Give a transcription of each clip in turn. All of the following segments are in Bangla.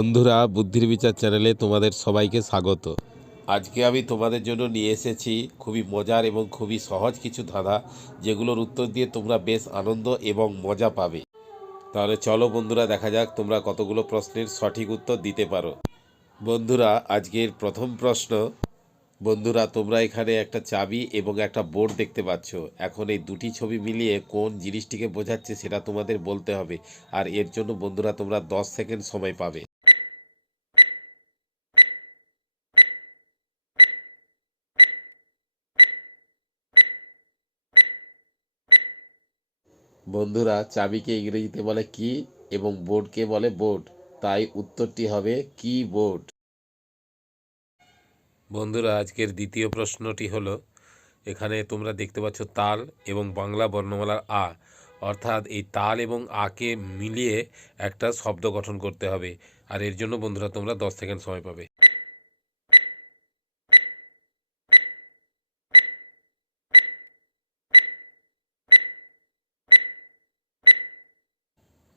বন্ধুরা, বুদ্ধির বিচার চ্যানেলে তোমাদের সবাইকে স্বাগত। আজকে আমি তোমাদের জন্য নিয়ে এসেছি খুবই মজার এবং খুবই সহজ কিছু ধাঁধা, যেগুলোর উত্তর দিয়ে তোমরা বেশ আনন্দ এবং মজা পাবে। তাহলে চলো বন্ধুরা, দেখা যাক তোমরা কতগুলো প্রশ্নের সঠিক উত্তর দিতে পারো। বন্ধুরা, আজকের প্রথম প্রশ্ন। বন্ধুরা, তোমরা এখানে একটা চাবি এবং একটা বোর্ড দেখতে পাচ্ছ। এখন এই দুটি ছবি মিলিয়ে কোন জিনিসটিকে বোঝাচ্ছে সেটা তোমাদের বলতে হবে। আর এর জন্য বন্ধুরা তোমরা 10 সেকেন্ড সময় পাবে। বন্ধুরা, চাবিকে ইংরেজিতে বলে কি এবং বোর্ডকে বলে বোর্ড, তাই উত্তরটি হবে কিবোর্ড। বন্ধুরা, আজকের দ্বিতীয় প্রশ্নটি হলো, এখানে তোমরা দেখতে পাচ্ছ তাল এবং বাংলা বর্ণমালার আ, অর্থাৎ এই তাল এবং আকে মিলিয়ে একটা শব্দ গঠন করতে হবে। আর এর জন্য বন্ধুরা তোমরা 10 সেকেন্ড সময় পাবে।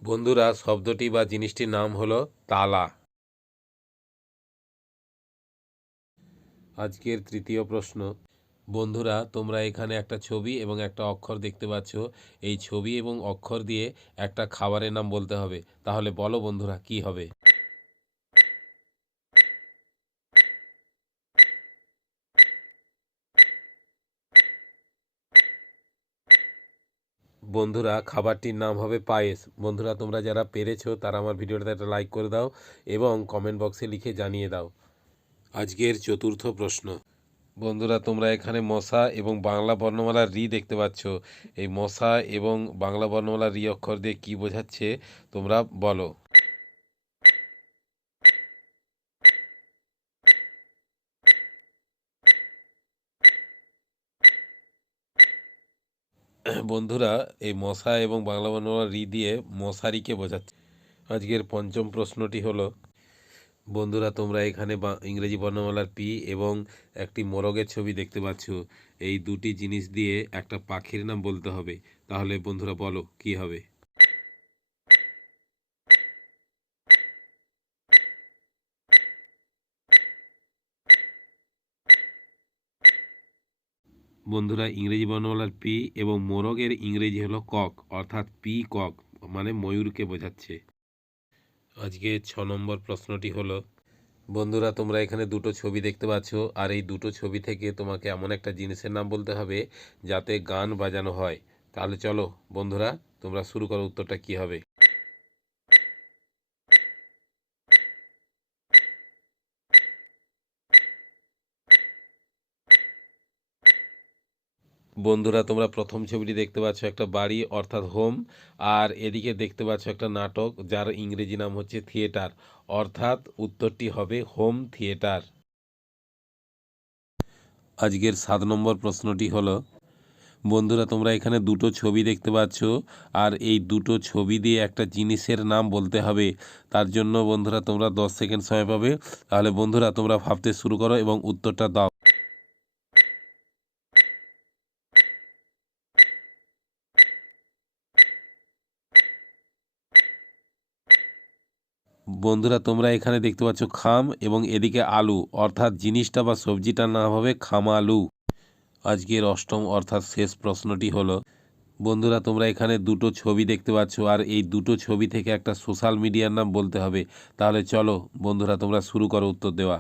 বন্ধুরা, শব্দটি বা জিনিসটির নাম হলো তালা। আজকের তৃতীয় প্রশ্ন। বন্ধুরা, তোমরা এখানে একটা ছবি এবং একটা অক্ষর দেখতে পাচ্ছ। এই ছবি এবং অক্ষর দিয়ে একটা খাবারের নাম বলতে হবে। তাহলে বলো বন্ধুরা, কি হবে? বন্ধুরা, খাবারটির নাম হবে পায়েস। বন্ধুরা, তোমরা যারা পেরেছো তারা আমার ভিডিওটাতে একটা লাইক করে দাও এবং কমেন্ট বক্সে লিখে জানিয়ে দাও। আজকের চতুর্থ প্রশ্ন। বন্ধুরা, তোমরা এখানে মশা এবং বাংলা বর্ণমালার রি দেখতে পাচ্ছ। এই মশা এবং বাংলা বর্ণমালার রি অক্ষর দিয়ে কী বোঝাচ্ছে তোমরা বলো। বন্ধুরা, এই মশা এবং বাংলা বর্ণমালা রি দিয়ে মশারিকে বোঝাচ্ছে। আজকের পঞ্চম প্রশ্নটি হলো, বন্ধুরা, তোমরা এখানে ইংরেজি বর্ণমালার পি এবং একটি মোরগের ছবি দেখতে পাচ্ছ। এই দুটি জিনিস দিয়ে একটা পাখির নাম বলতে হবে। তাহলে বন্ধুরা বলো, কি হবে? বন্ধুরা, ইংরেজি বর্ণমালার পি এবং মোরগের ইংরেজি হলো কক, অর্থাৎ পি কক, মানে ময়ূরকে বোঝাচ্ছে। আজকে 6 নম্বর প্রশ্নটি হলো, বন্ধুরা, তোমরা এখানে দুটো ছবি দেখতে পাচ্ছ। আর এই দুটো ছবি থেকে তোমাকে এমন একটা জিনিসের নাম বলতে হবে যাতে গান বাজানো হয়। তাহলে চলো বন্ধুরা, তোমরা শুরু করো, উত্তরটা কি হবে? বন্ধুরা, তোমরা প্রথম ছবিটি দেখতে পাচ্ছ একটা বাড়ি, অর্থাৎ হোম। আর এদিকে দেখতে পাচ্ছ একটা নাটক, যার ইংরেজি নাম হচ্ছে থিয়েটার, অর্থাৎ উত্তরটি হবে হোম থিয়েটার। আজকের 7 নম্বর প্রশ্নটি হলো, বন্ধুরা, তোমরা এখানে দুটো ছবি দেখতে পাচ্ছ। আর এই দুটো ছবি দিয়ে একটা জিনিসের নাম বলতে হবে। তার জন্য বন্ধুরা তোমরা 10 সেকেন্ড সময় পাবে। তাহলে বন্ধুরা তোমরা ভাবতে শুরু করো এবং উত্তরটা দাও। বন্ধুরা, তোমরা এখানে দেখতে পাচ্ছ খাম এবং এদিকে আলু, অর্থাৎ জিনিসটা বা সবজিটার নাম হবে খামালু। আজকের অষ্টম অর্থাৎ শেষ প্রশ্নটি হলো, বন্ধুরা, তোমরা এখানে দুটো ছবি দেখতে পাচ্ছ। আর এই দুটো ছবি থেকে একটা সোশ্যাল মিডিয়ার নাম বলতে হবে। তাহলে চলো বন্ধুরা, তোমরা শুরু করো উত্তর দেওয়া।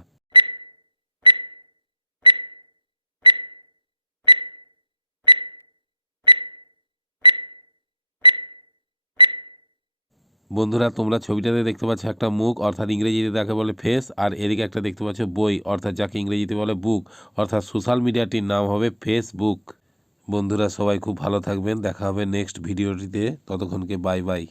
বন্ধুরা, তোমরা ছবিটাতে দেখতে পাচ্ছ একটা মুখ, অর্থাৎ ইংরেজিতে যাকে বলে ফেস। আর এদিকে একটা দেখতে পাচ্ছ বই, অর্থাৎ যাকে ইংরেজিতে বলে বুক, অর্থাৎ সোশ্যাল মিডিয়াটির নাম হবে ফেসবুক। বন্ধুরা, সবাই খুব ভালো থাকবেন। দেখা হবে নেক্সট ভিডিওটিতে। ততক্ষণকে বাই বাই।